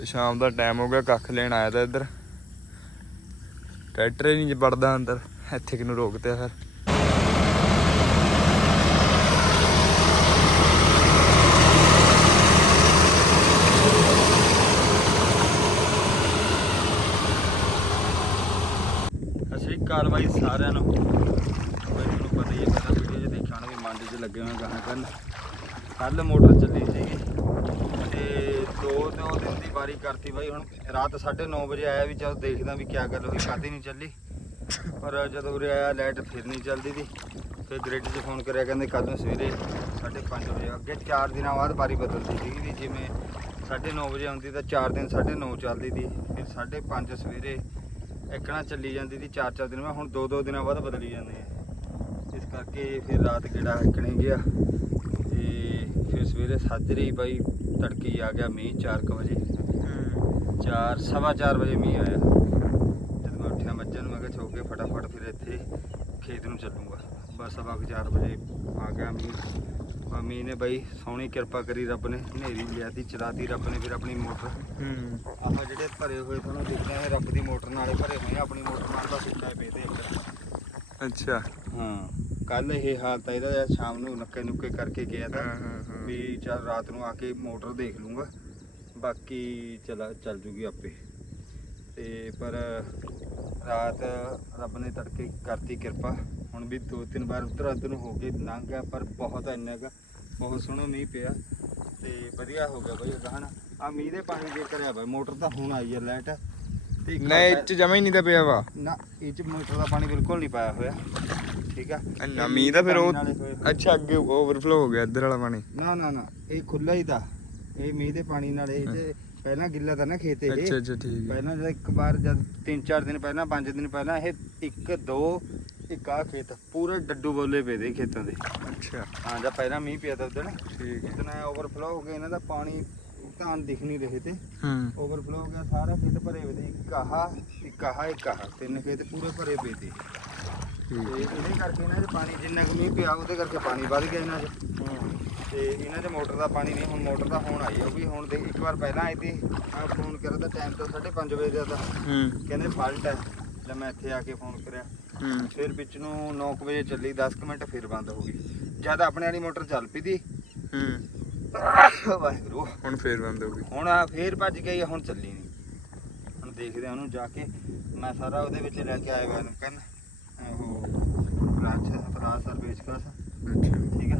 ਤੇ ਸ਼ਾਮ ਦਾ ਟਾਈਮ ਹੋ ਗਿਆ, ਕੱਖ ਲੈਣ ਆਇਆ ਤਾਂ ਇੱਧਰ। ਟਰੈਕਟਰ ਹੀ ਨਹੀਂ ਵੜਦਾ ਅੰਦਰ, ਇੱਥੇ ਕਿਨੂੰ ਰੋਕਤੇ ਫਿਰ? ਅਸੀਂ ਕਾਰਵਾਈ ਸਾਰਿਆਂ ਨੂੰ ਬਈ, ਤੁਹਾਨੂੰ ਪਤਾ ਹੀ ਹੈ, ਪਹਿਲਾਂ ਵੀਡੀਓ 'ਚ ਦੇਖਿਆ ਹੋਣਾ ਵੀ ਮੰਡੀ 'ਚ ਲੱਗੇ ਹੋਏ ਗਾਹਾਂ ਕਰਨ ਕੱਲ ਮੋਟਰ ਚੱਲੀ ਸੀਗੀ। ਵਾਰੀ ਕਰਤੀ ਬਾਈ, ਹੁਣ ਰਾਤ 9:30 ਵਜੇ ਆਇਆ ਵੀ ਚਲ ਦੇਖਦਾ ਵੀ ਕਿਆ ਗੱਲ ਹੋਈ, ਕਾਹਦੀ ਨਹੀਂ ਚੱਲੀ। ਪਰ ਜਦੋਂ ਉਰੇ ਆਇਆ, ਲਾਈਟ ਫਿਰ ਨਹੀਂ ਚੱਲਦੀ ਦੀ। ਫਿਰ ਗ੍ਰਿਡ 'ਚ ਫੋਨ ਕਰਿਆ, ਕਹਿੰਦੇ ਕੱਲ ਨੂੰ ਸਵੇਰੇ 5:30 ਵਜੇ, ਅੱਗੇ 4 ਦਿਨਾਂ ਬਾਅਦ ਵਾਰੀ ਬਦਲਦੀ ਸੀਗੀ ਵੀ ਜਿਵੇਂ 9:30 ਵਜੇ ਆਉਂਦੀ ਤਾਂ 4 ਦਿਨ 9:30 ਚੱਲਦੀ ਸੀ, ਫਿਰ 5:30 ਸਵੇਰੇ ਇੱਕਣਾ ਚੱਲੀ ਜਾਂਦੀ ਸੀ 4-4 ਦਿਨ ਮੈਂ ਹੁਣ 2-2 ਦਿਨਾਂ ਬਾਅਦ ਬਦਲੀ ਜਾਂਦੀ ਹੈ। ਇਸ ਕਰਕੇ ਫਿਰ ਰਾਤ ਗੇੜਾ ਇੱਕਣੇ ਗਿਆ ਤੇ ਫਿਰ ਸਵੇਰੇ ਸਾਜਰੇ ਬਾਈ, ਤੜਕੀ ਆ ਗਿਆ ਮੀਂਹ 4 ਵਜੇ। 4 ਸਵਾ 4 ਵਜੇ ਮੀਂਹ ਆਇਆ। ਜਦ ਮੈਂ ਉੱਠਿਆ ਮੱਝਾਂ ਨੂੰ ਮੈਂ ਕਿਹਾ ਛੋਕੇ ਫਟਾਫਟ ਫਿਰ ਇੱਥੇ ਖੇਤ ਨੂੰ ਚੱਲੂਗਾ। ਬਸ ਸਵਾ ਕੁ 4 ਵਜੇ ਆ ਗਿਆ ਮੀਂਹ। ਮੀਂਹ ਨੇ ਬਾਈ ਸੋਹਣੀ ਕਿਰਪਾ ਕਰੀ ਰੱਬ ਨੇ ਹਨੇਰੀ ਲਿਆਤੀ ਚਲਾਤੀ ਰੱਬ ਨੇ ਫਿਰ ਆਪਣੀ ਮੋਟਰ। ਹੂੰ। ਆਹ ਜਿਹੜੇ ਭਰੇ ਹੋਏ ਤੁਹਾਨੂੰ ਦਿਖਦੇ ਆ ਇਹ ਰੱਬ ਦੀ ਮੋਟਰ ਨਾਲੇ ਭਰੇ ਹੋਏ ਆ ਆਪਣੀ ਮੋਟਰ ਨਾਲ ਦਾ ਸਿੱਟਾ ਪਏ ਤੇ ਇੱਕ। ਅੱਛਾ। ਹਾਂ ਕੱਲ ਇਹ ਹਾਲਤ ਆ ਇਹਦਾ ਸ਼ਾਮ ਨੂੰ ਨੱਕੇ ਨੁੱਕੇ ਕਰਕੇ ਗਿਆ ਤਾਂ। ਵੀ ਚੱਲ ਰਾਤ ਨੂੰ ਆ ਕੇ ਮੋਟਰ ਦੇਖ ਲੂੰਗਾ। ਬਾਕੀ ਚਲਾ ਚੱਲ ਜੂਗੀ ਆਪੇ। ਤੇ ਪਰ ਰਾਤ ਰੱਬ ਨੇ ਤੜਕੇ ਕਰਤੀ ਕਿਰਪਾ। ਹੁਣ ਵੀ ਦੋ ਤਿੰਨ ਵਾਰ ਉੱਧਰ ਉੱਧਰ ਨੂੰ ਹੋ ਕੇ ਲੰਘ ਗਿਆ ਪਰ ਬਹੁਤ ਇੰਨਾ ਕੁ। ਬਹੁਤ ਸੋਹਣਾ ਮੀਂਹ ਪਿਆ। ਤੇ ਵਧੀਆ ਹੋ ਗਿਆ ਬਈ ਗਾਹਣ ਆ ਮੀਂਹ ਦੇ ਪਾਣੀ ਦੇ ਕਰਿਆ ਬਈ ਮੋਟਰ ਤਾਂ ਹੁਣ ਆਈ ਹੈ ਲਾਈਟ। ਤੇ ਨਹੀਂ ਇਹ ਚ ਜਮਾ ਹੀ ਨਹੀਂ ਤਾਂ ਪਿਆ ਵਾ। ਨਾ ਇਹ ਚ ਮੋਟਰ ਦਾ ਪਾਣੀ ਬਿਲਕੁਲ ਨਹੀਂ ਪਾਇਆ ਹੋਇਆ। ਠੀਕ ਆ? ਇੰਨਾ ਮੀਂਹ ਤਾਂ ਫਿਰ ਉਹ ਅੱਛਾ ਅੱਗੇ ਓਵਰਫਲੋ ਹੋ ਗਿਆ ਇੱਧਰ ਵਾਲਾ ਪਾਣੀ। ਨਾ ਨਾ ਨਾ ਇਹ ਖੁੱਲਾ ਹੀ ਤਾਂ। ਇਹ ਮੀਂਹ ਦੇ ਪਾਣੀ ਨਾਲ ਇਹ ਤੇ ਪਹਿਲਾਂ ਗਿੱਲਾ ਤਾਂ ਨਾ ਖੇਤ ਇਹ ਅੱਛਾ ਅੱਛਾ ਠੀਕ ਹੈ। ਪਹਿਲਾਂ ਜਦ ਇੱਕ ਵਾਰ ਜਦ 3-4 ਦਿਨ ਪਹਿਲਾਂ 5 ਦਿਨ ਪਹਿਲਾਂ ਇਹ ਇੱਕ ਦੋ ਇੱਕ ਆ ਖੇਤ ਪੂਰੇ ਡੱਡੂ ਬੋਲੇ ਪਏ ਦੇ ਖੇਤਾਂ ਦੇ। ਅੱਛਾ। ਹਾਂ ਜਦ ਪਹਿਲਾਂ ਮੀਂਹ ਪਿਆ ਤਾਂ ਉਦੋਂ ਠੀਕ ਹੈ। ਇਤਨਾ ਓਵਰਫਲੋ ਹੋ ਗਿਆ ਇਹਨਾਂ ਦਾ ਪਾਣੀ ਤਾਂ ਦਿਖ ਨਹੀਂ ਰਹੇ ਤੇ। ਹੂੰ। ਓਵਰਫਲੋ ਹੋ ਗਿਆ ਸਾਰਾ ਖੇਤ ਭਰੇ ਹੋਏ ਤੇ ਇੱਕ ਆਹ ਇੱਕ ਆਹ ਇੱਕ ਆਹ ਤਿੰਨ ਖੇਤ ਪੂਰੇ ਭਰੇ ਪਏ ਤੇ ਤੇ ਇਹਦੇ ਕਰਕੇ ਇਹਨਾਂ 'ਚ ਪਾਣੀ ਜਿੰਨਾ ਕੁ ਮੀਂਹ ਪਿਆ ਉਹਦੇ ਕਰਕੇ ਪਾਣੀ ਵੱਧ ਗਿਆ ਇਹਨਾਂ 'ਚ। ਤੇ ਇਹਨਾਂ 'ਚ ਮੋਟਰ ਦਾ ਪਾਣੀ ਨਹੀਂ ਹੁਣ ਮੋਟਰ ਦਾ ਹੁਣ ਆਈ ਉਹ ਵੀ ਹੁਣ ਦੇ ਇੱਕ ਵਾਰ ਪਹਿਲਾਂ ਆਈ ਤੀ ਆ ਫੋਨ ਕਰਦਾ ਟਾਈਮ ਤੋਂ 5:30 ਵਜੇ ਦਾ ਤਾਂ। ਹੂੰ। ਕਹਿੰਦੇ ਫਾਲਟ ਹੈ ਜਦ ਮੈਂ ਇੱਥੇ ਆ ਕੇ ਫੋਨ ਕਰਿਆ। ਹੂੰ। ਫਿਰ ਵਿੱਚ ਨੂੰ 9 ਕੁ ਵਜੇ ਚੱਲੀ 10 ਕੁ ਮਿੰਟ ਫਿਰ ਬੰਦ ਹੋ ਗਈ। ਜਦ ਆਪਣੇ ਵਾਲੀ ਮੋਟਰ ਚੱਲ ਪਈ ਤੀ ਹੂੰ। ਵਾਹਿਗੁਰੂ। ਹੁਣ ਫੇਰ ਬੰਦ ਹੋ ਗਈ। ਹੁਣ ਆ ਫੇਰ ਭੱਜ ਗਈ ਹੁਣ ਚੱਲੀ ਨਹੀਂ ਹੁਣ ਦੇਖਦੇ ਆ ਉਹਨੂੰ ਜਾ ਕੇ ਮੈਂ ਸਾਰਾ ਉਹਦੇ ਵਿੱਚ ਲੈ ਕੇ ਆਇਆ ਹੋਇਆ ਨੂੰ ਕਹਿੰਦਾ ਉਹ ਫਰਾਂਸ ਸਰਵੇਜ ਕਲਾਸ ਅੱਛਾ। ਠੀਕ ਹੈ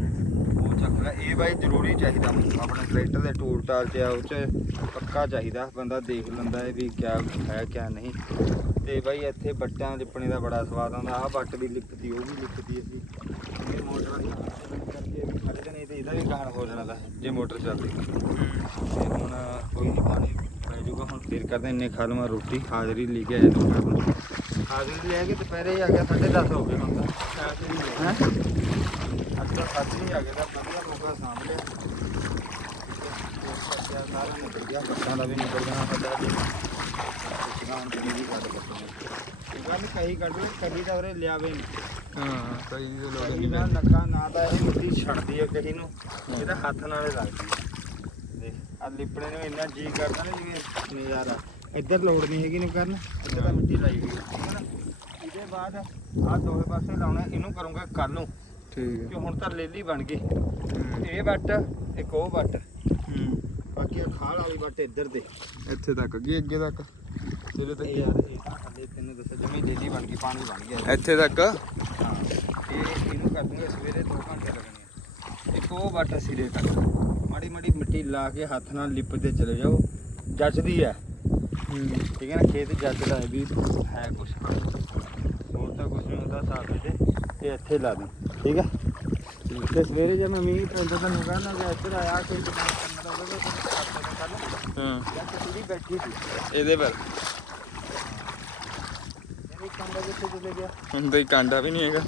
ਉਹ ਚੱਕ ਲੈ ਇਹ ਬਾਈ ਜ਼ਰੂਰੀ ਚਾਹੀਦਾ ਆਪਣੇ ਟਰੈਕਟਰ ਦੇ ਟੂਲ ਟਾਲ ਤੇ ਆ ਉਹ ਚ ਪੱਕਾ ਚਾਹੀਦਾ। ਬੰਦਾ ਦੇਖ ਲੈਂਦਾ ਹੈ ਵੀ ਕਿਆ ਹੈ ਕਿਆ ਨਹੀਂ। ਤੇ ਬਾਈ ਇੱਥੇ ਬੱਟਾਂ ਲਿਪਣੇ ਦਾ ਬੜਾ ਸਵਾਦ ਆਉਂਦਾ। ਆਹ ਬੱਟ ਵੀ ਲਿਪਦੀ ਉਹ ਵੀ ਲਿਪਦੀ ਅਸੀਂ ਇਹ ਮੋਟਰ ਕਰਕੇ ਕੱਢ ਨਹੀਂ ਤੇ ਇਹਦਾ ਵੀ ਗਾਣ ਹੋ ਜਾਣਾ ਦਾ ਜੇ ਮੋਟਰ ਚੱਲਦੀ। ਤੇ ਹੁਣ ਕੋਈ ਨਹੀਂ ਪਾਣੀ ਪੈ ਜਾਊਗਾ। ਹੁਣ ਫੇਰ ਕਰਦੇ ਇੰਨੇ ਖਾ ਲਵਾਂ ਰੋਟੀ। ਹਾਜ਼ਰੀ ਲੈ ਕੇ ਆਇਆ ਨੂੰ। ਆਪਣੀ ਹਾਜ਼ਰੀ ਲੈ ਕੇ ਦੁਪਹਿਰੇ ਹੀ ਆ ਗਿਆ 10:30 ਹੋ ਗਏ ਹੁਣ ਤਾਂ। ਹੈ? ਅੱਜ ਤਾਂ ਸੱਤ ਹੀ ਆ ਗਿਆ ਤਾਂ ਵਧੀਆ ਮੌਕਾ ਸਾਂਭ ਲਿਆ ਸਾਰਾ ਨਿਕਲ ਗਿਆ ਬੱਸਾਂ ਦਾ ਵੀ ਨਿਕਲ ਜਾਣਾ ਸਾਡਾ ਅੱਜ ਦੁਕਾਨ ਤੇ ਵੀ ਕੱਢ ਬੱਸਾਂ ਇਹ ਗੱਲ ਕਹੀ ਕੱਢ ਲੈ ਕਹੀ ਤਾਂ ਉਰੇ ਲਿਆਵੇ ਨਹੀਂ ਹਾਂ ਕਈ ਦੇ ਲੋਕ ਕਹੀ ਨਹੀਂ ਨਾ ਨੱਕਾ ਨਾ ਤਾਂ ਇਹ ਮਿੱਟੀ ਛੱਡਦੀ ਹੈ ਕਹੀ ਨੂੰ ਇਹਦਾ ਹੱਥ ਨਾਲੇ ਲੱਗਦੀ ਹੈ। ਦੇਖ ਆ ਲਿਪੜੇ ਨੂੰ ਇੰਨਾ ਜੀ ਕਰਦਾ ਨਾ ਜਿਵੇਂ ਨਜ਼ਾਰਾ। ਇੱਧਰ ਲੋੜ ਨਹੀਂ ਹੈਗੀ ਨੂੰ ਕਰਨ ਇੱਧਰ ਤਾਂ ਮਿੱਟੀ ਲਾਈ ਹੋਈ ਹੈ। ਇਹਦੇ ਬਾਅਦ ਆ ਦੋਵੇਂ ਪਾਸੇ ਲਾਉਣਾ ਇਹਨੂੰ ਕਰੂੰਗਾ ਕੱਲ ਨੂੰ। ਠੀਕ ਕਿ ਹੈ ਹੁਣ ਤਾਂ ਲੇਲੀ ਬਣ ਗਈ। ਇਹ ਵੱਟ ਇੱਕ ਉਹ ਵੱਟ। ਹੂੰ। ਬਾਕੀ ਆਹ ਖਾਲ ਵਾਲੀ ਵੱਟ ਇੱਧਰ ਦੇ। ਇੱਥੇ ਤੱਕ ਕੀ ਅੱਗੇ ਤੱਕ। ਤੇਰੇ ਤੱਕ ਯਾਰ ਇਹ ਤਾਂ ਹੱਲੇ ਤੈਨੂੰ ਦੱਸਿਆ ਜਮੀ ਲੇਲੀ ਬਣ ਗਈ ਪਾਣੀ ਬਣ ਗਿਆ। ਇੱਥੇ ਤੱਕ? ਹਾਂ। ਇਹ ਇਹਨੂੰ ਕਰ ਦੂੰਗਾ ਸਵੇਰੇ 2 ਘੰਟੇ ਲੱਗਣੇ ਆ। ਇੱਕ ਉਹ ਵੱਟ ਸਿਰੇ ਤੱਕ। ਮਾੜੀ ਮਾੜੀ ਮਿੱਟੀ ਲਾ ਕੇ ਹੱਥ ਨਾਲ ਲਿਪਦੇ ਚਲੇ ਜਾਓ। ਜੱਜਦੀ ਹੈ। ਠੀਕ ਹੈ ਨਾ ਖੇਤ ਜੱਜਦਾ ਹੈ ਵੀ ਹੈ ਕੁਛ। ਹੋਰ ਤਾਂ ਕੁਛ ਨਹੀਂ ਹੁੰਦਾ ਸਾਫ਼ ਤੇ ਇੱਥੇ ਲਾ ਦੂੰ। ਠੀਕ ਹੈ ਤੇ ਸਵੇਰੇ ਜੇ ਮੈਂ ਮੀਂਹ ਪੈਂਦਾ ਤਾਂ ਨੂੰ ਕਹਿਣਾ ਕਿ ਇੱਧਰ ਆਇਆ ਕੋਈ ਹਾਂ। ਜਾਂ ਕੁੜੀ ਬੈਠੀ ਸੀ। ਇਹਦੇ ਪਰ ਇਹ ਕੰਡਾ ਕਿੱਥੇ ਚਲੇ ਗਿਆ। ਹੁਣ ਤਾਂ ਕਾਂਡਾ ਵੀ ਨਹੀਂ ਹੈਗਾ।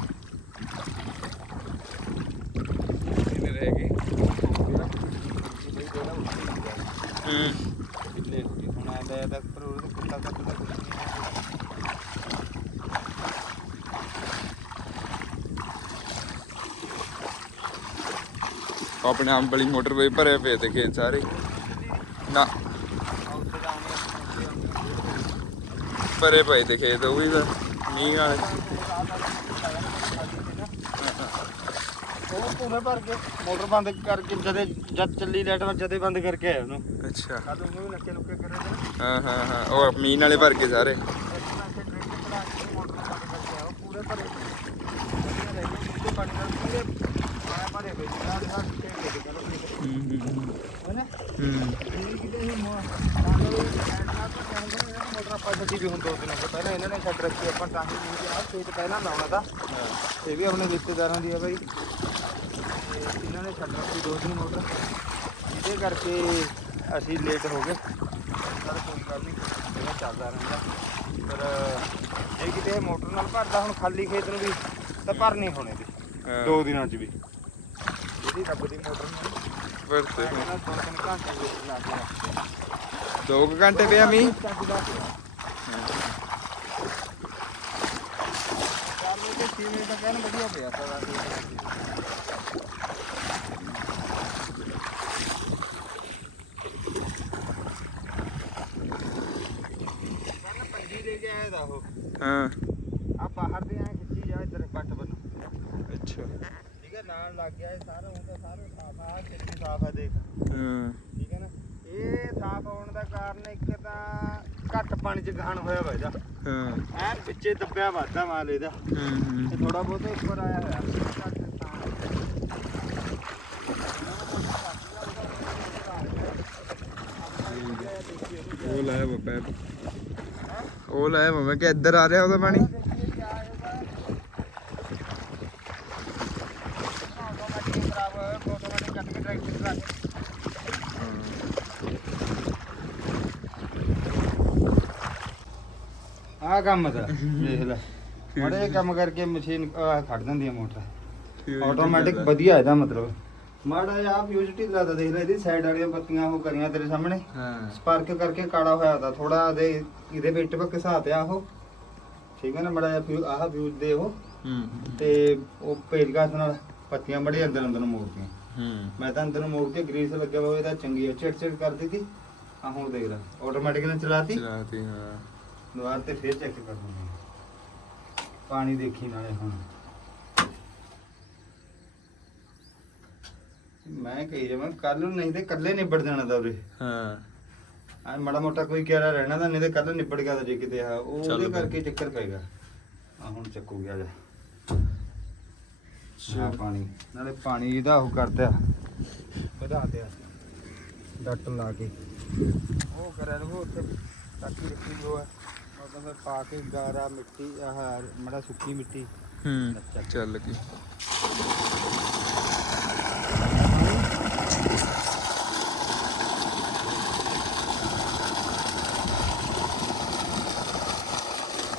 ਆਪਣੇ ਆਮ ਵਾਲੀ ਮੋਟਰਵੇ ਭਰੇ ਪਏ ਤੇ ਖੇਤ ਸਾਰੇ। ਨਾ। ਭਰੇ ਪਏ ਤੇ ਖੇਤ ਉਹ ਵੀ ਤਾਂ ਮੀਂਹ ਵਾਲੇ। ਉਹ ਭੂਮੇ ਭਰ ਕੇ ਮੋਟਰ ਬੰਦ ਕਰਕੇ ਜਦੇ ਜਦ ਚੱਲੀ ਲਾਈਟ ਮੈਂ ਜਦੇ ਬੰਦ ਕਰਕੇ ਆਇਆ ਉਹਨੂੰ। ਅੱਛਾ। ਕਦੋਂ ਉਹਨੂੰ ਨੱਕੇ ਨੁੱਕੇ ਕਰੇ ਹਾਂ ਹਾਂ ਹਾਂ ਉਹ ਮੀਂਹ ਨਾਲੇ ਭਰ ਕੇ ਸਾਰੇ। ਵੀ ਹੁਣ ਦੋ ਦਿਨਾਂ ਤੋਂ ਪਹਿਲਾਂ ਇਹਨਾਂ ਨੇ ਛੱਡ ਰੱਖੀ ਆਪਾਂ ਤਾਂ ਹੀ ਨਹੀਂ ਆ ਖੇਤ ਪਹਿਲਾਂ ਲਾਉਣਾ ਤਾਂ। ਇਹ ਵੀ ਆਪਣੇ ਰਿਸ਼ਤੇਦਾਰਾਂ ਦੀ ਆ ਬਾਈ। ਤੇ ਇਹਨਾਂ ਨੇ ਛੱਡ ਰੱਖੀ ਦੋ ਦਿਨ ਮੋਟਰ ਜਿਹਦੇ ਕਰਕੇ ਅਸੀਂ ਲੇਟ ਹੋ ਗਏ। ਚੱਲ ਕੋਈ ਗੱਲ ਨਹੀਂ ਇਹ ਚੱਲਦਾ ਰਹਿੰਦਾ। ਪਰ ਜੇ ਕਿਤੇ ਇਹ ਮੋਟਰ ਨਾਲ ਭਰਦਾ ਹੁਣ ਖਾਲੀ ਖੇਤ ਨੂੰ ਵੀ ਤਾਂ ਭਰ ਨਹੀਂ ਹੋਣੇ ਦੀ ਹਾਂ। ਦੋ ਦਿਨਾਂ 'ਚ ਵੀ। ਇਹਦੀ ਰੱਬ ਦੀ ਮੋਟਰ ਨਾਲ ਵਰਤੇ ਮੈਂ ਕਹਿੰਦਾ ਦੋ ਤਿੰਨ ਘੰਟੇ ਵਿੱਚ ਲਾ ਕੇ ਘੰਟੇ ਪਿਆ ਮੀਂਹ ਚੱਜਦਾ ਚੱਲ ਤੇ ਵਧੀਆ ਪਿਆ ਸਾਰਾ। ਕਹਿੰਦਾ ਪੰਜੀ ਲੈ ਕੇ ਆਇਆ ਦਾ ਉਹ। ਹਾਂ। ਆ ਬਾਹਰ ਦੇ ਐ ਖਿੱਚੀ ਜਾ ਇੱਧਰ ਪੱਟ ਬੰਨ ਅੱਛਾ। ਠੀਕ ਹੈ ਨਾਲ ਲੱਗ ਗਿਆ ਇਹ ਸਾਰਾ ਤਾਂ ਸਾਰਾ ਸਾਫ਼ ਆ ਸਾਫ਼ ਆ ਦੇਖ। ਹਾਂ। ਠੀਕ ਹੈ ਨਾ? ਇਹ ਸਾਫ਼ ਹੋਣ ਦਾ ਕਾਰਨ ਇੱਕ ਤਾਂ ਘੱਟ ਪਾਣੀ ਚ ਗਾਣ ਹੋਇਆ ਵਾ ਇਹਦਾ। ਹਾਂ। ਐਨ ਵਿੱਚੇ ਦੱਬਿਆ ਵਾਦਾ ਮਾਲ ਇਹਦਾ। ਹੂੰ ਤੇ ਥੋੜਾ ਬਹੁਤ ਉੱਪਰ ਆਇਆ ਹੋਇਆ। ਉਹ ਲਾਇਆ ਬੱਬਾ ਉਹ ਲਾਇਆ ਮੈਂ ਕਿ ਇੱਧਰ ਆ ਰਿਹਾ ਉਹਦਾ ਪਾਣੀ। ਆ ਕੰਮ ਦਾ। ਦੇਖ ਲੈ। ਮੜੇ ਕੰਮ ਕਰਕੇ ਮਸ਼ੀਨ ਆਹ ਖੜ ਜਾਂਦੀ ਆ ਮੋਟਰ। ਆਟੋਮੈਟਿਕ ਵਧੀਆ ਇਹਦਾ ਮਤਲਬ। ਮਾੜਾ ਜਿਹਾ ਢਿੱਲਾ ਤਾਂ ਦੇਖ ਲੈ ਇਹਦੀ ਸਾਈਡ ਵਾਲੀਆਂ ਬੱਤੀਆਂ ਉਹ ਕਰੀਆਂ ਤੇਰੇ ਸਾਹਮਣੇ। ਹਾਂ। ਸਪਾਰਕ ਕਰਕੇ ਕਾਲਾ ਹੋਇਆ ਤਾਂ ਥੋੜਾ ਦੇ ਇਹਦੇ ਵਿੱਚ ਪੱਕ ਹਿਸਾਬ ਆ ਉਹ। ਠੀਕ ਹੈ ਨਾ ਮੜਾ ਜਿਹਾ ਆਹ ਫਿਊਜ਼ ਦੇ ਉਹ। ਹੂੰ ਤੇ ਉਹ ਪੇਜਗਾਸ ਨਾਲ ਪੱਤੀਆਂ ਬੜੀ ਅੰਦਰ ਅੰਦਰ ਨੂੰ ਮੋੜਦੀਆਂ ਹੂੰ। ਮੈਂ ਤਾਂ ਅੰਦਰ ਨੂੰ ਮੋੜ ਕੇ ਗਰੀਸ ਲੱਗਿਆ ਹੋਇਆ ਇਹਦਾ ਚੰਗੀ ਆ ਚਿੜ ਚਿੜ ਕਰਦੀ ਸੀ ਆ ਹੁਣ ਦੇਖ ਲੈ ਆਟੋਮੈਟਿਕ ਨੇ ਚਲਾਤੀ। ਚਲਾਤੀ ਹਾਂ। ਦੁਬਾਰ ਤੇ ਫੇਰ ਚੈੱਕ ਕਰ ਦੂੰਗਾ ਪਾਣੀ ਦੇਖੀ ਨਾਲੇ ਹੁਣ। ਮੈਂ ਕਹੀ ਜਾਵਾਂ ਕੱਲ ਨੂੰ ਨਹੀਂ ਤੇ ਕੱਲੇ ਨਿਬੜ ਜਾਣਾ ਤਾਂ ਉਰੇ। ਹਾਂ। ਆ ਮਾੜਾ ਮੋਟਾ ਕੋਈ ਕਿਹੜਾ ਰਹਿਣਾ ਤਾਂ ਨਹੀਂ ਤੇ ਕੱਲ ਨਿਬੜ ਗਿਆ ਤਾਂ ਜੇ ਕਿਤੇ ਆ ਉਹ ਉਹਦੇ। ਕਰਕੇ ਚੱਕਰ ਪਏਗਾ ਆ ਹੁਣ ਚੱਕੂ ਗਿਆ ਜਾ। ਆ ਪਾਣੀ। ਨਾਲੇ ਪਾਣੀ ਇਹਦਾ ਉਹ ਕਰਦਾ ਵਧਾ ਦਿਆ। ਡੱਟ ਲਾ ਕੇ। ਉਹ ਕਰਿਆ ਲੋ ਉੱਥੇ ਟਾਕੀ ਰੱਖੀ ਜੋ ਹੈ। ਉਹ ਤਾਂ ਫਿਰ ਪਾ ਕੇ ਗਾਰਾ ਮਿੱਟੀ ਆਹ ਮੜਾ ਸੁੱਕੀ ਮਿੱਟੀ। ਹੂੰ ਚੱਲ ਗਈ।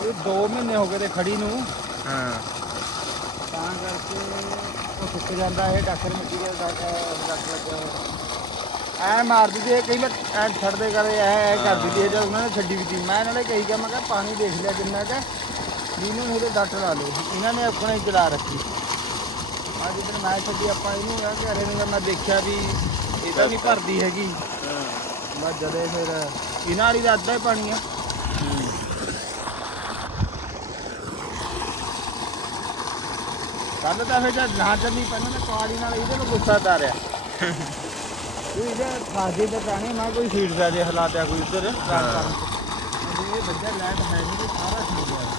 ਇਹ 2 ਮਹੀਨੇ ਹੋ ਗਏ ਤੇ ਖੜੀ ਨੂੰ। ਹਾਂ। ਤਾਂ ਕਰਕੇ ਉਹ ਸੁੱਕ ਜਾਂਦਾ ਇਹ ਡਾਕਟਰ ਮਿੱਟੀ ਦੇ ਡਾਕਟਰ ਐ ਮਾਰਦੀ ਇਹ ਕਈ ਵਾਰ ਐ ਛੱਡਦੇ ਕਰੇ ਐ ਐ ਕਰਦੀ ਸੀ ਜਦ ਉਹਨਾਂ ਨੇ ਛੱਡੀ ਵੀ ਸੀ। ਮੈਂ ਨਾਲੇ ਕਹੀ ਗਿਆ ਮੈਂ ਕਿਹਾ ਪਾਣੀ ਦੇਖ ਲਿਆ ਕਿੰਨਾ ਕੁ ਵੀ ਇਹਨਾਂ ਨੂੰ ਇਹਦੇ ਡਾਕਟਰ ਲਾ ਲਓ। ਇਹਨਾਂ ਨੇ ਆਪਣੇ ਚਲਾ ਰੱਖੀ। ਅੱਜ ਦਿਨ ਮੈਂ ਛੱਡੀ ਆਪਾਂ ਇਹਨੂੰ ਆ ਕਿ ਅਰੇ ਨੂੰ ਮੈਂ ਦੇਖਿਆ ਵੀ ਇਹ ਤਾਂ ਵੀ ਭਰਦੀ ਹੈਗੀ। ਬਸ ਜਦੇ ਫਿਰ ਇਹਨਾਂ ਵਾਲੀ ਦਾ ਅੱਧਾ ਹੀ ਪਾਣੀ ਆ। ਕੱਲ ਤਾਂ ਫਿਰ ਜਦ ਨਾ ਚੱਲੀ ਪਹਿਲਾਂ ਤਾਂ ਕਾਲੀ ਨਾਲ ਇਹਦੇ ਨੂੰ ਗੁੱਸਾ ਤਾਰਿਆ। ਇਹਦੇ ਤੇ ਮੈਂ ਕੋਈ ਸੀਟ ਦਾ ਜੇ ਹਲਾਤਿਆ ਕੋਈ ਉੱਧਰ ਰਾਜਸਥਾਨ ਚ ਇਹ ਬੱਚਾ ਲੈਟ ਹੈ ਨਹੀਂ ਤੇ ਸਾਰਾ ਠੀਕ ਗਿਆ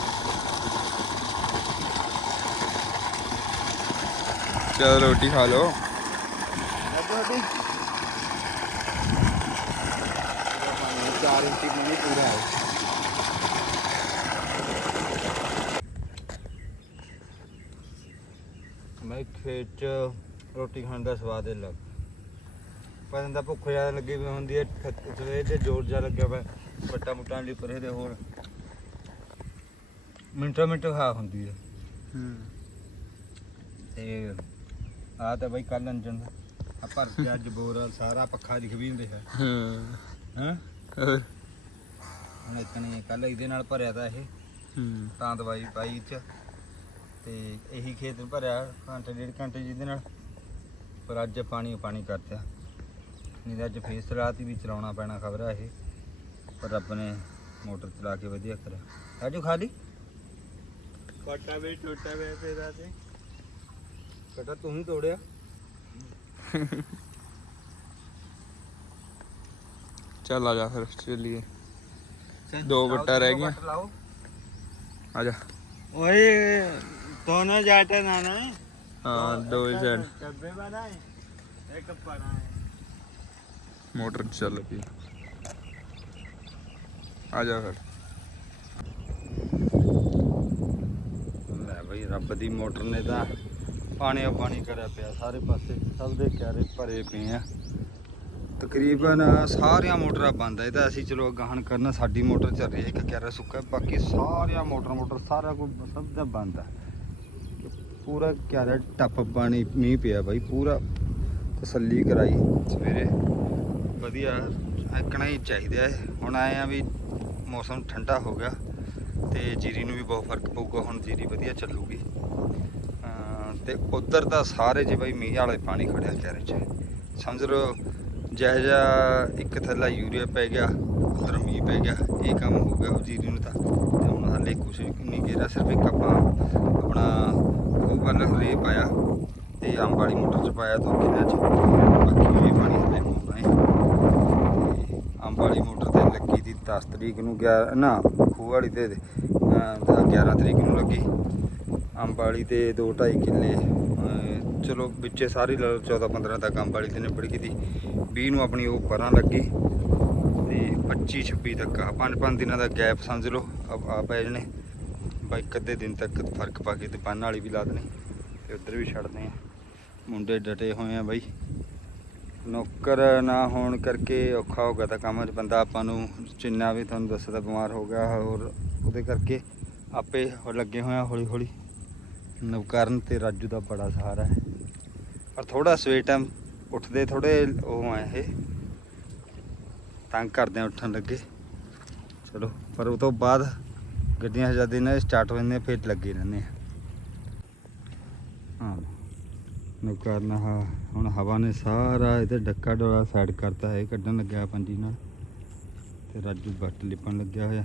ਚਲ ਰੋਟੀ ਖਾ ਲਓ। ਅੱਗੇ ਚਾਰ ਇੰਚੀ ਮਨੀ ਪੂਰਾ ਹੈ। ਮੈਂ ਖੇਤ ਚ ਰੋਟੀ ਖਾਣ ਦਾ ਸਵਾਦ ਹੀ ਲੱਗ ਪਰ ਇਹਦਾ ਭੁੱਖ ਜ਼ਿਆਦਾ ਲੱਗੀ ਵੀ ਹੁੰਦੀ ਹੈ ਥ- ਸਵੇਰ ਦੇ ਜ਼ੋਰ ਜਾ ਲੱਗਿਆ ਵਾ ਬੱਟਾ ਮੁੱਟਾਂ ਲਈ ਪਰੇ ਦੇ ਹੋਰ। ਮਿੰਟੋ ਮਿੰਟ ਖਾ ਹੁੰਦੀ ਹੈ। ਹੂੰ। ਤੇ ਆ ਤਾਂ ਬਈ ਕੱਲ ਅੰਜਨ ਦਾ। ਆ ਭਰ ਕੇ ਅੱਜ ਬੋਰਾ ਸਾਰਾ ਪੱਖਾ ਲਿਖ ਵੀ ਹੁੰਦੇ ਹੈ। ਹਾਂ। ਹਾਂ? ਹੋਰ? ਹੁਣ ਇਤਨੀ ਕੱਲ ਇਹਦੇ ਨਾਲ ਭਰਿਆ ਤਾਂ ਇਹ। ਹੂੰ। ਤਾਂ ਦਵਾਈ ਪਾਈ ਚ। ਤੇ ਇਹੀ ਖੇਤ ਭਰਿਆ ਘੰਟੇ ਡੇਢ ਘੰਟੇ ਜਿਹਦੇ ਨਾਲ। ਪਰ ਅੱਜ ਪਾਣੀ ਪਾਣੀ ਕਰਤਿਆ ਨਹੀਂ ਤਾਂ ਅੱਜ ਫੇਸ ਰਾਤ ਹੀ ਵੀ ਚਲਾਉਣਾ ਪੈਣਾ ਖਬਰ ਆ ਇਹ ਪਰ ਰੱਬ ਨੇ ਮੋਟਰ ਚਲਾ ਕੇ ਵਧੀਆ ਕਰਿਆ ਰਾਜੂ ਖਾਲੀ ਕੋਟਾ ਵੀ ਟੁੱਟਾ ਵੇ ਤੇਰਾ ਤੇ ਕਟਾ ਤੂੰ ਹੀ ਤੋੜਿਆ ਚੱਲ ਆ ਜਾ ਫਿਰ ਚੱਲੀਏ ਦੋ ਵੱਟਾਂ ਰਹਿ ਗਈਆਂ। ਲਾਓ ਆ ਜਾ ओए दोनों जाते ना ना ਹਾਂ ਦੋ ਸਾਈਡ डब्बे बनाए एक बनाए ਮੋਟਰ ਚੱਲ ਪਈ। ਆ ਜਾ ਫਿਰ। ਲੈ ਬਈ, ਰੱਬ ਦੀ ਮੋਟਰ ਨੇ ਤਾਂ ਪਾਣੀ ਪਾਣੀ ਕਰਿਆ ਪਿਆ ਸਾਰੇ ਪਾਸੇ। ਸਭ ਦੇ ਕਿਆਰੇ ਭਰੇ ਪਏ ਆ। ਤਕਰੀਬਨ ਸਾਰੀਆਂ ਮੋਟਰਾਂ ਬੰਦ ਆ। ਇਹਦਾ ਅਸੀਂ ਚਲੋ ਗਾਹਣ ਕਰਨਾ, ਸਾਡੀ ਮੋਟਰ ਚੱਲ ਰਹੀ ਹੈ ਇੱਕ ਕਿਆਰਾ ਸੁੱਕਾ ਬਾਕੀ ਸਾਰੀਆਂ ਮੋਟਰ ਮੋਟਰ ਸਾਰਾ ਕੁਝ ਸਭ ਦਾ ਬੰਦ ਆ। ਪੂਰਾ ਕਿਆਰਾ ਟੱਪ ਪਾਣੀ, ਮੀਂਹ ਪਿਆ ਬਾਈ, ਪੂਰਾ ਤਸੱਲੀ ਕਰਾਈ ਸਵੇਰੇ। ਵਧੀਆ ਐਕਣਾ ਹੀ ਚਾਹੀਦਾ ਹੈ। ਹੁਣ ਆਏ ਆ ਵੀ ਮੌਸਮ ਠੰਡਾ ਹੋ ਗਿਆ ਤੇ ਜੀਰੀ ਨੂੰ ਵੀ ਬਹੁਤ ਫ਼ਰਕ ਪਊਗਾ, ਹੁਣ ਜੀਰੀ ਵਧੀਆ ਚੱਲੂਗੀ। ਅਮ ਤੇ ਉਧਰ ਤਾਂ ਸਾਰੇ ਜੇ ਬਈ ਮੀਂਹ ਵਾਲੇ ਪਾਣੀ ਖੜਿਆ ਕਿਆਰੇ 'ਚ ਸਮਝ ਲਓ, ਜਿਹੋ ਜਿਹਾ ਇੱਕ ਥੱਲਾ ਯੂਰੀਆ ਪੈ ਗਿਆ, ਉਧਰ ਮੀਂਹ ਪੈ ਗਿਆ, ਇਹ ਕੰਮ ਹੋ ਗਿਆ ਉਹ ਜੀਰੀ ਨੂੰ ਤਾਂ। ਤੇ ਹੁਣ ਹਾਲੇ ਕੁਛ ਨਹੀਂ ਗਿਆ ਸਿਰਫ ਇੱਕ ਆਪਾਂ ਆਪਣਾ ਉਹ ਵੱਲ ਰੇ ਪਾਇਆ ਤੇ ਅੰਬ ਵਾਲੀ ਮੋਟਰ 'ਚ ਪਾਇਆ ਦੋ ਕਿੱਲਿਆਂ 'ਚ ਬਾਕੀ ਵੀ ਪਾਣੀ ਹਲੇ ਪਾਉਣਾ ਹੈ ਅੰਬ ਵਾਲੀ ਮੋਟਰ ਤੇ ਲੱਗੀ ਦੀ 10 ਤਰੀਕ ਨੂੰ ਗਿਆ, ਨਾ ਖੂਹ ਵਾਲੀ ਤੇ ਤਾਂ 11 ਤਰੀਕ ਨੂੰ ਲੱਗੀ। ਅੰਬ ਵਾਲੀ ਤੇ 2 2.5 ਕਿੱਲੇ ਚਲੋ, ਵਿੱਚੇ ਸਾਰੀ ਲਓ 14 15 ਤੱਕ ਅੰਬ ਵਾਲੀ ਤੇ ਨਿਬੜ ਗਈ ਤੀ 20 ਨੂੰ ਆਪਣੀ ਉਹ ਪਰਾਂ ਲੱਗੀ ਤੇ 25 26 ਤੱਕ ਆ। ਪੰਜ ਪੰਜ ਦਿਨਾਂ ਦਾ ਗੈਪ ਸਮਝ ਲਓ ਆ ਪੈ ਜਣੇ। ਬਾਈ, ਇੱਕ ਅੱਧੇ ਦਿਨ ਤੱਕ ਫ਼ਰਕ ਪਾ ਕੇ ਤੇ ਬੰਨ ਵਾਲੀ ਵੀ ਲਾ ਦੇਣੀ, ਤੇ ਉੱਧਰ ਵੀ ਛੱਡਦੇ ਆ। ਮੁੰਡੇ ਡਟੇ ਹੋਏ ਆ ਬਾਈ। ਨੌਕਰ ਨਾ ਹੋਣ ਕਰਕੇ ਔਖਾ ਹੋ ਗਿਆ ਤਾਂ ਕੰਮ 'ਚ ਬੰਦਾ ਆਪਾਂ ਨੂੰ ਜਿੰਨਾ ਵੀ ਤੁਹਾਨੂੰ ਦੱਸਦਾ ਬਿਮਾਰ ਹੋ ਗਿਆ ਹੋਰ ਉਹਦੇ ਕਰਕੇ ਆਪੇ ਲੱਗੇ ਹੋਏ ਆ ਹੌਲੀ ਹੌਲੀ। ਨਵਕਰਨ ਤੇ ਰਾਜੂ ਦਾ ਬੜਾ ਸਹਾਰਾ ਹੈ। ਪਰ ਥੋੜਾ ਸਵੇਰ ਟਾਈਮ ਉੱਠਦੇ ਥੋੜੇ ਉਹ ਆ ਇਹ। ਤੰਗ ਕਰਦੇ ਆ ਉੱਠਣ ਲੱਗੇ। ਚਲੋ, ਪਰ ਉਹ ਤੋਂ ਬਾਅਦ ਗੱਡੀਆਂ ਜਦ ਇਹਨਾਂ ਸਟਾਰਟ ਹੋ ਜਾਂਦੀਆਂ ਫਿਰ ਲੱਗੇ ਰਹਿੰਦੇ ਆ। ਹਾਂ। ਕਾਰਨ ਹਾਂ ਹੁਣ ਹਵਾ ਨੇ ਸਾਰਾ ਇਹਦੇ ਡੱਕਾ ਡੋਲਾ ਸਾਈਡ ਕਰਤਾ ਹੈ ਕੱਢਣ ਲੱਗਿਆ ਪੰਜੀ ਨਾਲ। ਤੇ ਰਾਜੂ ਬੱਟ ਲਿਪਣ ਲੱਗਿਆ ਹੋਇਆ।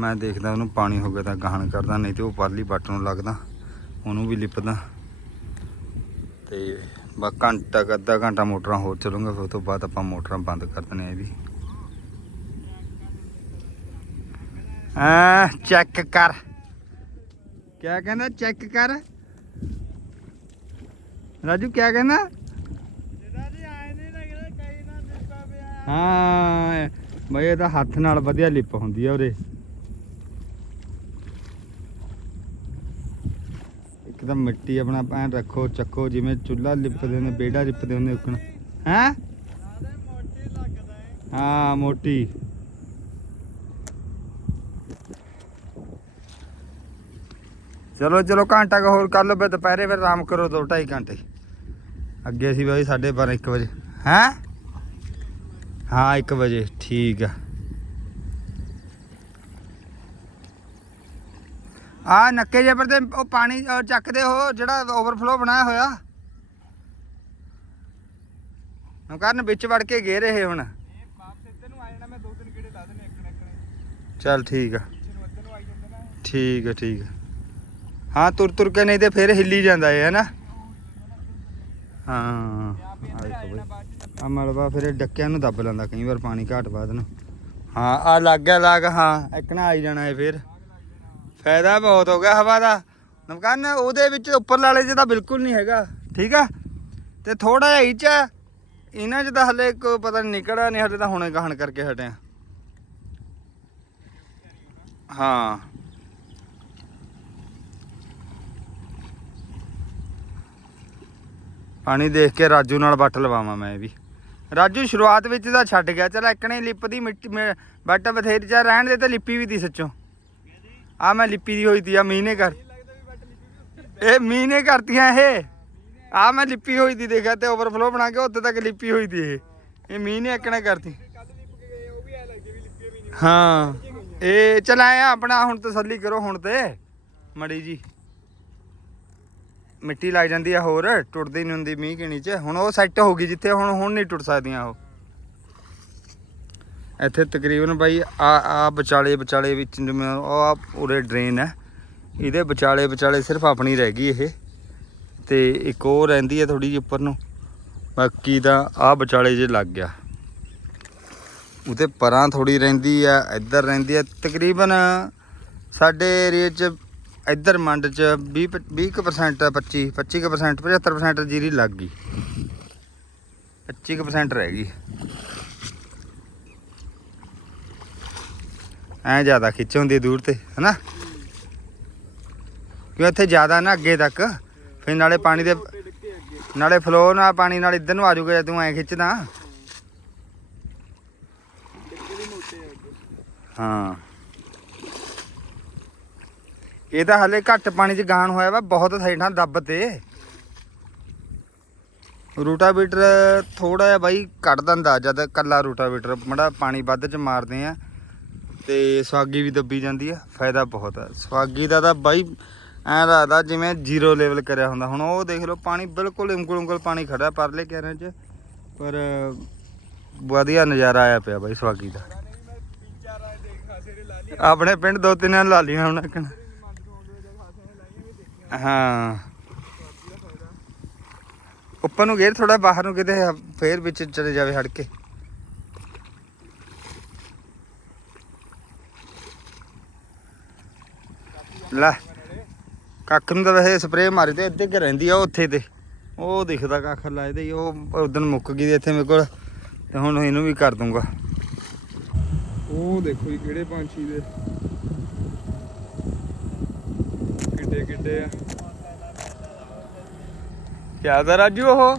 ਮੈਂ ਦੇਖਦਾ ਉਹਨੂੰ ਪਾਣੀ ਹੋ ਗਿਆ ਤਾਂ ਗਾਹਣ ਕਰਦਾ, ਨਹੀਂ ਤੇ ਉਹ ਪਰਲੀ ਬੱਟ ਨੂੰ ਲੱਗਦਾ, ਉਹਨੂੰ ਵੀ ਲਿਪਦਾ। ਤੇ ਬਾ ਘੰਟਾ ਅੱਧਾ ਘੰਟਾ ਮੋਟਰਾਂ ਹੋਰ ਚੱਲੂਗਾ, ਫਿਰ ਉਹ ਤੋਂ ਬਾਅਦ ਆਪਾਂ ਮੋਟਰਾਂ ਬੰਦ ਕਰ ਦਨੇ ਆ ਇਹ ਵੀ ਆ ਚੈੱਕ ਕਰ। ਕਿਆ ਕਹਿੰਦਾ ਚੈੱਕ ਕਰ? ਰਾਜੂ ਕਿਆ ਕਹਿੰਦਾ दादी आए नहीं लग रहा कहीं ना डिब्बा पे आया ਹਾਂ ਬਈ ਇਹ ਤਾਂ ਹੱਥ ਨਾਲ ਵਧੀਆ ਲਿਪ ਹੁੰਦੀ ਆ ਉਰੇ ਇੱਕਦਮ ਮਿੱਟੀ ਆਪਣਾ ਐਨ ਰੱਖੋ ਚੱਕੋ ਜਿਵੇਂ ਚੁੱਲ੍ਹਾ ਲਿਪਦੇ ਨੇ ਬੇੜਾ ਲਿਪਦੇ ਹੁੰਦੇ ਉੱਕਣ ਹੈ अरे मोटी लगता है ਹਾਂ ਮੋਟੀ ਚਲੋ ਚਲੋ ਘੰਟਾ ਕੁ ਹੋਰ ਕਰ ਲਓ ਫਿਰ ਦੁਪਹਿਰੇ ਫਿਰ ਆਰਾਮ ਕਰੋ ਦੋ ਢਾਈ ਘੰਟੇ ਅੱਗੇ ਅਸੀਂ ਬਾਈ 12:30 1 ਵਜੇ। ਹੈ? ਹਾਂ 1 ਵਜੇ। ਠੀਕ ਆ। ਆ ਨੱਕੇ ਜੇ ਪਰ ਤੇ ਉਹ ਪਾਣੀ ਚੱਕਦੇ ਹੋ ਜਿਹੜਾ ਓਵਰਫਲੋ ਬਣਾਇਆ ਹੋਇਆ। ਹੁਣ ਕਰਨ ਵਿੱਚ ਵੜ ਕੇ ਗੇ ਰਹੇ ਹੁਣ। ਚੱਲ ਠੀਕ ਆ। ਠੀਕ ਆ ਠੀਕ ਆ। ਹਾਂ ਤੁਰ ਤੁਰ ਕੇ ਨਹੀਂ ਤੇ ਫਿਰ ਹਿੱਲੀ ਜਾਂਦਾ ਹੈ ਨਾ ਹਾਂ। ਆ ਮਲਬਾ ਫਿਰ ਇਹ ਡੱਕਿਆਂ ਨੂੰ ਦੱਬ ਲੈਂਦਾ ਕਈ ਵਾਰ ਪਾਣੀ ਘਾਟ ਬਾਅਦ ਨੂੰ। ਹਾਂ ਆ ਲੱਗ ਗਿਆ ਲੱਗ ਹਾਂ ਇੱਕਣਾ ਆਈ ਜਾਣਾ ਹੈ ਫਿਰ। ਫਾਇਦਾ ਬਹੁਤ ਹੋ ਗਿਆ ਹਵਾ ਦਾ। ਨਮਕਾਨ ਉਹਦੇ ਵਿੱਚ ਉੱਪਰ ਵਾਲੇ 'ਚ ਤਾਂ ਬਿਲਕੁਲ ਨਹੀਂ ਹੈਗਾ ਠੀਕ ਆ? ਤੇ ਥੋੜਾ ਜਿਹਾ ਇਹ 'ਚ। ਇਹਨਾਂ 'ਚ ਤਾਂ ਹਲੇ ਕੋਈ ਪਤਾ ਨਹੀਂ ਨਿਕਲਿਆ ਨਹੀਂ ਹਲੇ ਤਾਂ ਹੁਣੇ ਗਹਣ ਕਰਕੇ ਹਟਿਆ ਹਾਂ। ਪਾਣੀ ਦੇਖ ਕੇ ਰਾਜੂ ਨਾਲ ਵੱਟ ਲਵਾਵਾਂ ਮੈਂ ਵੀ। ਰਾਜੂ ਸ਼ੁਰੂਆਤ ਵਿੱਚ ਤਾਂ ਛੱਡ ਗਿਆ ਚਲ ਇੱਕਣੇ ਲਿਪ ਦੀ ਮਿੱਟੀ ਵੱਟ ਬਥੇਰੀ ਚਾ ਰਹਿਣ ਦੇ ਤੇ ਲਿਪੀ ਵੀ ਦੀ ਸੱਚੋਂ। ਆ ਮੈਂ ਲਿਪੀ ਦੀ ਹੋਈ ਤੀ ਆ ਮੀਂਹ ਨੇ ਕਰ ਬੱਟ ਇਹ ਮੀਂਹ ਨੇ ਕਰਤੀਆਂ ਇਹ। ਆ ਮੈਂ ਲਿਪੀ ਹੋਈ ਤੀ ਦੇਖਿਆ ਤੇ ਓਵਰਫਲੋ ਬਣਾ ਕੇ ਉੱਤੇ ਤੱਕ ਲਿਪੀ ਹੋਈ ਤੀ ਇਹ। ਇਹ ਮੀਂਹ ਨੇ ਇੱਕਣੇ ਕਰਤੀ। ਹਾਂ ਇਹ ਚਲ ਆਇਆ ਆਪਣਾ ਹੁਣ ਤਸੱਲੀ ਕਰੋ ਹੁਣ ਤੇ ਮੜੀ ਜੀ। ਮਿੱਟੀ ਲੱਗ ਜਾਂਦੀ ਆ ਹੋਰ, ਟੁੱਟਦੀ ਨਹੀਂ ਹੁੰਦੀ ਮੀਂਹ ਕਿਣੀ ਚ ਹੁਣ ਉਹ ਸੈੱਟ ਹੋ ਗਈ ਜਿੱਥੇ ਹੁਣ ਹੁਣ ਨਹੀਂ ਟੁੱਟ ਸਕਦੀਆਂ ਉਹ। ਇੱਥੇ ਤਕਰੀਬਨ ਬਾਈ ਆ ਆ ਵਿਚਾਲੇ ਵਿਚਾਲੇ ਵਿੱਚ ਜਿਵੇਂ ਉਹ ਆ ਉਰੇ ਡਰੇਨ ਹੈ ਇਹਦੇ ਵਿਚਾਲੇ ਵਿਚਾਲੇ ਸਿਰਫ ਆਪਣੀ ਰਹਿ ਗਈ ਇਹ। ਤੇ ਇੱਕ ਉਹ ਰਹਿੰਦੀ ਹੈ ਥੋੜੀ ਜਿਹੀ ਉੱਪਰ ਨੂੰ। ਬਾਕੀ ਤਾਂ ਆ ਵਿਚਾਲੇ ਜੇ ਲੱਗ ਗਿਆ। ਉਤੇ ਪਰਾਂ ਥੋੜੀ ਰਹਿੰਦੀ ਆ, ਇੱਧਰ ਰਹਿੰਦੀ ਆ। ਤਕਰੀਬਨ ਸਾਡੇ ਏਰੀਏ 'ਚ ਇੱਧਰ ਮੰਡ 'ਚ 20 20% 25 25% 75% ਜੀਰੀ ਲੱਗ ਗਈ। 25% ਰਹਿ ਗਈ। ਐ ਜ਼ਿਆਦਾ ਖਿੱਚ ਹੁੰਦੀ ਦੂਰ ਤੇ, ਹਨਾ? ਕਿਉਂ ਇੱਥੇ ਜ਼ਿਆਦਾ ਨਾ ਅੱਗੇ ਤੱਕ? ਫਿਰ ਨਾਲੇ ਪਾਣੀ ਦੇ, ਨਾਲੇ ਫਲੋ ਨਾਲ ਪਾਣੀ ਨਾਲ ਇੱਧਰ ਨੂੰ ਆ ਜਾਊਗਾ ਜੇ ਤੂੰ ਐ ਖਿੱਚਦਾ। ਹਾਂ। ਇਹ ਤਾਂ ਹਲੇ ਘੱਟ ਪਾਣੀ 'ਚ ਗਾਣ ਹੋਇਆ ਵਾ ਬਹੁਤ ਸਾਈਡਾਂ ਦੱਬ ਤੇ। ਰੂਟਾਵੀਟਰ ਥੋੜਾ ਜਿਹਾ ਬਾਈ ਕੱਢ ਦਿੰਦਾ ਜਦ ਕੱਲਾ ਰੂਟਾਵੀਟਰ ਮੜਾ ਪਾਣੀ ਵੱਧ 'ਚ ਮਾਰਦੇ ਆ ਤੇ ਸਵਾਗੀ ਵੀ ਦੱਬੀ ਜਾਂਦੀ ਆ ਫਾਇਦਾ ਬਹੁਤ ਆ। ਸਵਾਗੀ ਦਾ ਤਾਂ ਬਾਈ ਐਂ ਲੱਗਦਾ ਜਿਵੇਂ ਜ਼ੀਰੋ ਲੈਵਲ ਕਰਿਆ ਹੁੰਦਾ ਹੁਣ ਉਹ ਦੇਖ ਲਓ ਪਾਣੀ ਬਿਲਕੁਲ ਉਂਗਲ ਉਂਗਲ ਪਾਣੀ ਖੜਾ ਪਰਲੇ ਕਿਆਰਿਆਂ 'ਚ ਪਰ ਵਧੀਆ ਨਜ਼ਾਰਾ ਆਇਆ ਪਿਆ ਬਾਈ ਸਵਾਗੀ ਦਾ। ਆਪਣੇ ਪਿੰਡ ਦੋ ਤਿੰਨ ਲਾ ਲੀਆਂ ਹੁਣ ਕਣ ਹਾਂ। ਉੱਪਰ ਨੂੰ ਗੇਰ ਥੋੜਾ ਬਾਹਰ ਨੂੰ ਕਿਤੇ ਫੇਰ ਵਿੱਚ ਚਲੇ ਜਾਵੇ ਹੜ ਕੇ। ਲੈ, ਕੱਖ ਨੂੰ ਤਾਂ ਵੈਸੇ ਸਪਰੇਅ ਮਾਰੀ ਤੇ ਇੱਥੇ ਕਿ ਰਹਿੰਦੀ ਆ ਉੱਥੇ ਤੇ। ਉਹ ਦਿਖਦਾ ਕੱਖ ਲਾਇਦੇ ਉਹ ਉਦੋਂ ਮੁੱਕ ਗਈ ਇੱਥੇ ਮੇਰੇ ਕੋਲ, ਤੇ ਹੁਣ ਇਹਨੂੰ ਵੀ ਕਰ ਦੂੰਗਾ। ਉਹ ਦੇਖੋ ਜੀ ਕਿਹੜੇ ਪੰਛੀ ਦੇ। ਕਿੱਡੇ ਕਿੱਡੇ ਆ। ਕਿਆ ਦਾ ਰਾਜੂ ਉਹ?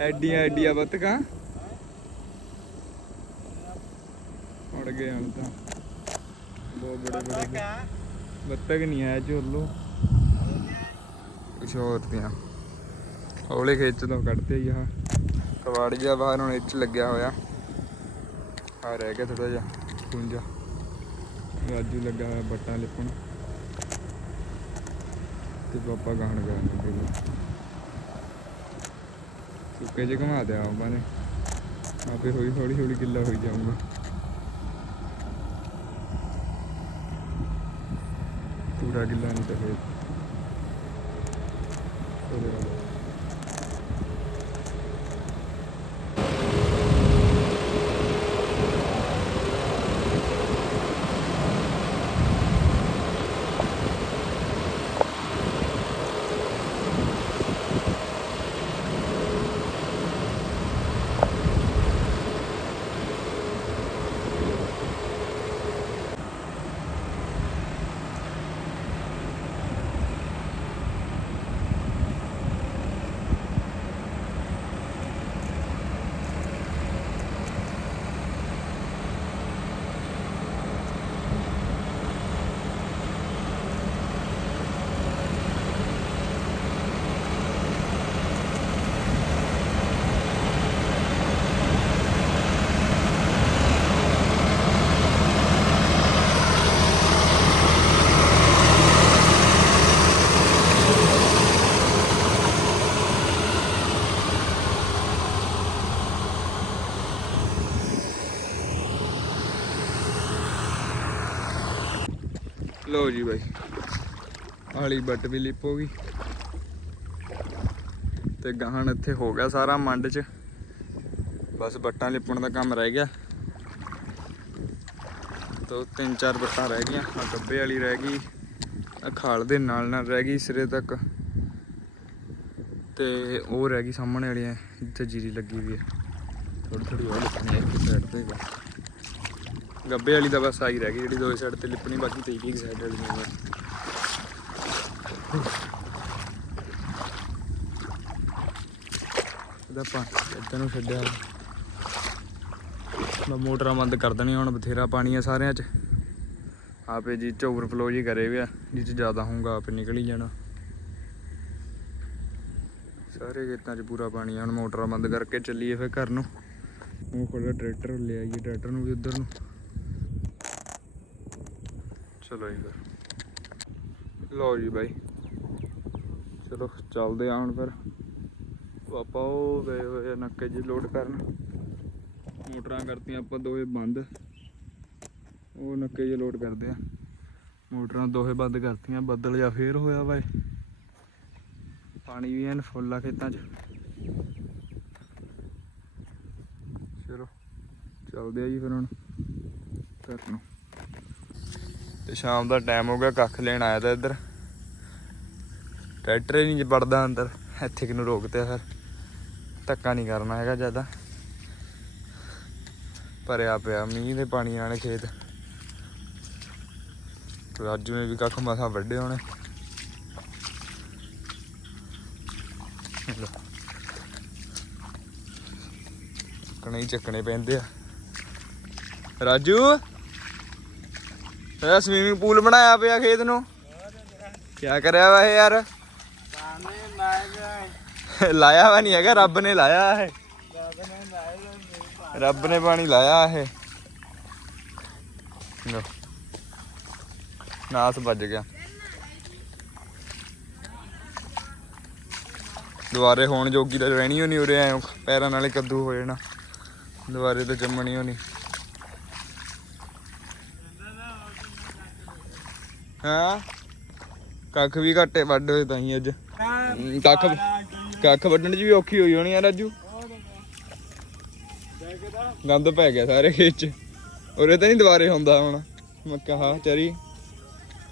ਐਡੀਆਂ ਐਡੀਆਂ ਬੱਤਕਾਂ। ਉੜ ਗਏ ਹੁਣ ਤਾਂ। ਬਹੁਤ ਬੜੇ ਬੜੇ ਬੱਤਕ ਨਹੀਂ ਆਇਆ ਝੋਲੋ। ਕੁਛ ਹੋਰ ਦੀਆਂ। ਹੌਲੇ ਖੇਚ ਤੋਂ ਕੱਢਦੇ ਹੀ ਆ। ਕਵਾੜ ਜਿਹਾ ਬਾਹਰ ਹੁਣ ਇੱਚ ਲੱਗਿਆ ਹੋਇਆ। ਆ ਰਹਿ ਗਿਆ ਥੋੜਾ ਜਿਹਾ। ਕੁੰਜਾ ਰਾਜੂ ਲੱਗਾ ਹੋਇਆ ਬੱਟਾਂ ਲਿਪਣ। ਤੇ ਪਾਪਾ ਗਾਹਣ ਕਰਨ ਲੱਗੇ ਨੇ। ਸੁੱਕੇ ਜੇ ਘਮਾ ਦਿਆ ਆਪਾਂ ਨੇ। ਆਪੇ ਹੌਲੀ ਹੌਲੀ ਹੌਲੀ ਗਿੱਲਾ ਹੋਈ ਜਾਊਗਾ। ਪੂਰਾ ਗਿੱਲਾ ਨਹੀਂ ਤਾਂ ਫਿਰ। ਉਹਦੇ ਨਾਲ। ਲਓ ਜੀ ਬਾਈ। ਆਲੀ ਬੱਟ ਵੀ ਲਿਪ ਹੋ ਗਈ। ਤੇ ਗਾਹਣ ਇੱਥੇ ਹੋ ਗਿਆ ਸਾਰਾ ਮੰਡ ਚ। ਬਸ ਬੱਟਾਂ ਲਿਪਣ ਦਾ ਕੰਮ ਰਹਿ ਗਿਆ। ਤੋ ਤਿੰਨ ਚਾਰ ਬੱਟਾਂ ਰਹਿ ਗਈਆਂ ਆ ਗੱਬੇ ਵਾਲੀ ਰਹਿ ਗਈ ਆ ਖਾਲ ਦੇ ਨਾਲ ਨਾਲ ਰਹਿ ਗਈ ਸਿਰੇ ਤੱਕ। ਤੇ ਉਹ ਰਹਿ ਗਈ ਸਾਹਮਣੇ ਵਾਲੀ, ਜਿੱਥੇ ਜੀਰੀ ਲੱਗੀ ਵੀ ਹੈ। ਥੋੜੀ ਥੋੜੀ ਉਹ ਲਿਪਣੀ ਹੈ ਇੱਕ ਸਾਈਡ ਤੇ। ਗੱਬੇ ਵਾਲੀ ਤਾਂ ਬਸ ਆਈ ਰਹਿ ਗਈ ਜਿਹੜੀ ਦੋਵੇਂ ਸਾਈਡ ਤੇ ਲਿਪਣੀ, ਬਾਕੀ ਤੇ ਇੱਕ ਸਾਈਡ ਵਾਲੀ ਨਹੀਂ ਇਹਦਾ ਪਾ ਇੱਧਰ ਨੂੰ ਛੱਡਿਆ। ਮੈਂ ਮੋਟਰਾਂ ਬੰਦ ਕਰ ਦੇਣੀ ਹੁਣ ਬਥੇਰਾ ਪਾਣੀ ਆ ਸਾਰਿਆਂ 'ਚ। ਆਪੇ ਜੀ ਚ ਓਵਰਫਲੋ ਜੀ ਕਰੇ ਵੀ ਆ ਜਿਹ 'ਚ ਜ਼ਿਆਦਾ ਹੋਊਗਾ, ਆਪੇ ਨਿਕਲ ਹੀ ਜਾਣਾ। ਸਾਰੇ ਖੇਤਾਂ 'ਚ ਪੂਰਾ ਪਾਣੀ ਆ, ਹੁਣ ਮੋਟਰਾਂ ਬੰਦ ਕਰਕੇ ਚੱਲੀਏ ਫਿਰ ਘਰ ਨੂੰ। ਉਹ ਖੜਾ ਟਰੈਕਟਰ ਲੈ ਆਈਏ ਟਰੈਕਟਰ ਨੂੰ ਵੀ ਉਧਰ ਨੂੰ। ਚਲੋ ਜੀ ਫਿਰ। ਲਓ ਜੀ ਬਾਈ। ਚਲੋ, ਚੱਲਦੇ ਆ ਹੁਣ ਫਿਰ। ਆਪਾਂ ਉਹ ਗਏ ਹੋਏ ਆ ਨੱਕੇ ਜੀ ਲੋਡ ਕਰਨ। ਮੋਟਰਾਂ ਕਰਤੀਆਂ ਆਪਾਂ ਦੋਵੇਂ ਬੰਦ। ਉਹ ਨੱਕੇ ਜੀ ਲੋਡ ਕਰਦੇ ਆ। ਮੋਟਰਾਂ ਦੋਵੇਂ ਬੰਦ ਕਰਤੀਆਂ, ਬੱਦਲ ਜਾਂ ਫੇਰ ਹੋਇਆ ਬਾਈ। ਪਾਣੀ ਵੀ ਐਨ ਫੁੱਲ ਆ ਖੇਤਾਂ 'ਚ। ਚਲੋ, ਚੱਲਦੇ ਆ ਜੀ ਫਿਰ ਹੁਣ। ਘਰ ਨੂੰ ਤੇ ਸ਼ਾਮ ਦਾ ਟਾਈਮ ਹੋ ਗਿਆ, ਕੱਖ ਲੈਣ ਆਇਆ ਤਾਂ ਇੱਧਰ। ਟਰੈਕਟਰ ਹੀ ਨਹੀਂ ਵੜਦਾ ਅੰਦਰ, ਇੱਥੇ ਕਿਨੂੰ ਰੋਕਤੇ ਫਿਰ? ਧੱਕਾ ਨਹੀਂ ਕਰਨਾ ਹੈਗਾ ਜ਼ਿਆਦਾ। ਭਰਿਆ ਪਿਆ, ਮੀਂਹ ਦੇ ਪਾਣੀ ਨਾਲ ਖੇਤ। ਰਾਜੂ ਨੇ ਵੀ ਕੱਖ ਮਸਾ ਵੱਡੇ ਹੋਣੇ। ਲਓ। ਚੱਕਣੇ ਚੱਕਣੇ ਪੈਂਦੇ ਆ। ਰਾਜੂ! ਇਹਦਾ ਸਵੀਮਿੰਗ ਪੂਲ ਬਣਾਇਆ ਪਿਆ ਖੇਤ ਨੂੰ। ਕੀ ਕਰਿਆ ਵਾ ਇਹ ਯਾਰ? ਲਾਇਆ ਵਾ ਨਹੀਂ ਹੈਗਾ, ਰੱਬ ਨੇ ਲਾਇਆ ਇਹ। ਰੱਬ ਨੇ ਪਾਣੀ ਲਾਇਆ ਇਹ। ਲੋ ਨਾਸ ਵੱਜ ਗਿਆ। ਦੁਬਾਰੇ ਹੋਣ ਜੋਗੀ ਤਾਂ ਰਹਿਣੀ ਹੋਣੀ ਉਰੇ, ਐ ਪੈਰਾਂ ਨਾਲੇ ਕੱਦੂ ਹੋ ਜਾਣਾ। ਦੁਬਾਰੇ ਤਾਂ ਜੰਮਣੀ ਹੋਣੀ ਹਾਂ? ਕੱਖ ਵੀ ਘੱਟੇ ਵੱਢ ਹੋਏ ਤਾਂ ਹੀ ਅੱਜ। ਕੱਖ ਕੱਖ ਵੱਢਣ 'ਚ ਵੀ ਔਖੀ ਹੋਈ ਹੋਣੀ ਆ ਰਾਜੂ। ਗੰਦ ਪੈ ਗਿਆ ਸਾਰੇ ਖੇਤ 'ਚ। ਉਰੇ ਤਾਂ ਨਹੀਂ ਦੁਬਾਰੇ ਹੁੰਦਾ ਹੁਣ। ਮੈਂ ਕਹਾ, ਚਰੀ।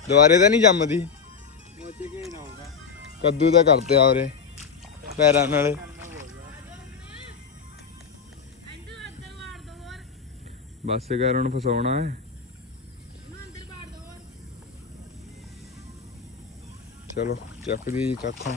ਦੁਬਾਰੇ ਤਾਂ ਨਹੀਂ ਜੰਮਦੀ। ਕੱਦੂ ਤਾਂ ਕਰਤੇ ਆ ਉਰੇ, ਪੈਰਾਂ ਨਾਲੇ। ਬਸ ਕਰ ਹੁਣ ਫਸਾਉਣਾ ਹੈ। ਚਲੋ ਚੱਕਦੀ ਕੱਖਾਂ